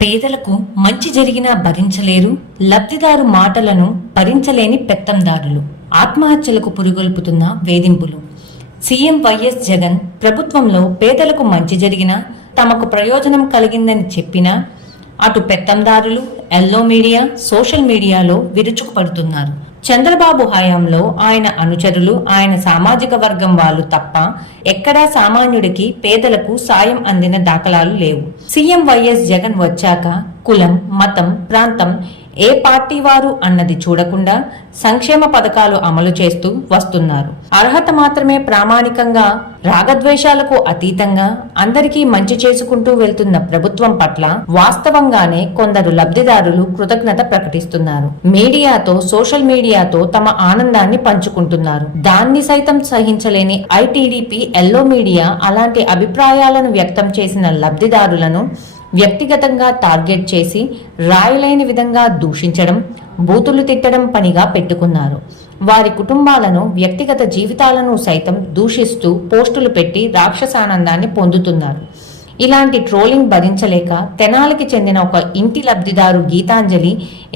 పేదలకు మంచి జరిగినా భరించలేరు లబ్ధిదారు మాటలను భరించలేని పెత్తందారులు. ఆత్మహత్యలకు పురుగొల్పుతున్న వేధింపులు. సీఎం వైఎస్ జగన్ ప్రభుత్వంలో పేదలకు మంచి జరిగినా తమకు ప్రయోజనం కలిగిందని చెప్పినా అటు పెత్తందారులు ఎల్లో మీడియా సోషల్ మీడియాలో విరుచుకుపడుతున్నారు. చంద్రబాబు హయాంలో ఆయన అనుచరులు ఆయన సామాజిక వర్గం వాళ్ళు తప్ప ఎక్కడా సామాన్యుడికి పేదలకు సాయం అందిన దాఖలాలు లేవు. సీఎం వైఎస్ జగన్ వచ్చాక కులం మతం ప్రాంతం ఏ పార్టీ వారు అన్నది చూడకుండా సంక్షేమ పథకాలు అమలు చేస్తూ వస్తున్నారు. అర్హత మాత్రమే ప్రామాణికంగా రాగద్వేషాలకు అతీతంగా అందరికీ మంచి చేసుకుంటూ వెళ్తున్న ప్రభుత్వం పట్ల వాస్తవంగానే కొందరు లబ్ధిదారులు కృతజ్ఞత ప్రకటిస్తున్నారు. మీడియాతో సోషల్ మీడియాతో తమ ఆనందాన్ని పంచుకుంటున్నారు. దాన్ని సైతం సహించలేని ఐటీడీపీ ఎల్లో మీడియా అలాంటి అభిప్రాయాలను వ్యక్తం చేసిన లబ్ధిదారులను వ్యక్తిగతంగా టార్గెట్ చేసి రాయలేని విధంగా దూషించడం బూతులు తిట్టడం పనిగా పెట్టుకున్నారు. వారి కుటుంబాలను వ్యక్తిగత జీవితాలను సైతం దూషిస్తూ పోస్టులు పెట్టి రాక్షసానందాన్ని పొందుతున్నారు. ఇలాంటి ట్రోలింగ్ భరించలేక తెనాలికి చెందిన ఒక ఇంటి లబ్ధిదారు గీతాంజలి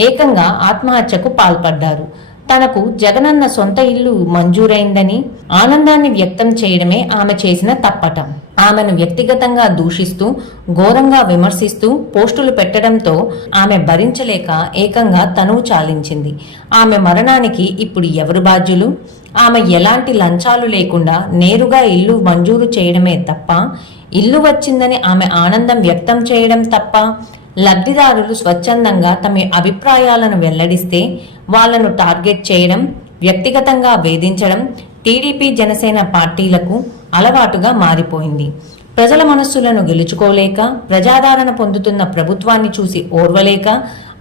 ఏకంగా ఆత్మహత్యకు పాల్పడ్డారు. తనకు జగనన్న సొంత ఇల్లు మంజూరైందని ఆనందాన్ని వ్యక్తం చేయడమే ఆమె చేసిన తప్పటం. ఆమెను వ్యక్తిగతంగా దూషిస్తూ ఘోరంగా విమర్శిస్తూ పోస్టులు పెట్టడంతో ఆమె భరించలేక ఏకంగా తనువు చాలించింది. ఆమె మరణానికి ఇప్పుడు ఎవరు బాధ్యులు? ఆమె ఎలాంటి లంచాలు లేకుండా నేరుగా ఇల్లు మంజూరు చేయడమే తప్ప ఇల్లు వచ్చిందని ఆమె ఆనందం వ్యక్తం చేయడం తప్ప లబ్ధిదారులు స్వచ్ఛందంగా తమ అభిప్రాయాలను వెల్లడిస్తే వాళ్ళను టార్గెట్ చేయడం వ్యక్తిగతంగా వేధించడం టీడీపీ జనసేన పార్టీలకు అలవాటుగా మారిపోయింది. ప్రజల మనస్సులను గెలుచుకోలేక ప్రజాదరణ పొందుతున్న ప్రభుత్వాన్ని చూసి ఓర్వలేక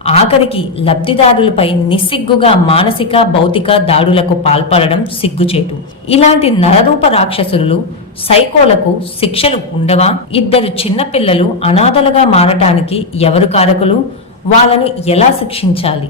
ఆఖరికి లబ్ధిదారులపై నిస్సిగ్గుగా మానసిక భౌతిక దాడులకు పాల్పడడం సిగ్గుచేటు. ఇలాంటి నరరూప రాక్షసులు సైకోలకు శిక్షలు ఉండవా? ఇద్దరు చిన్నపిల్లలు అనాథలుగా మారటానికి ఎవరు కారకులు? వాళ్ళను ఎలా శిక్షించాలి?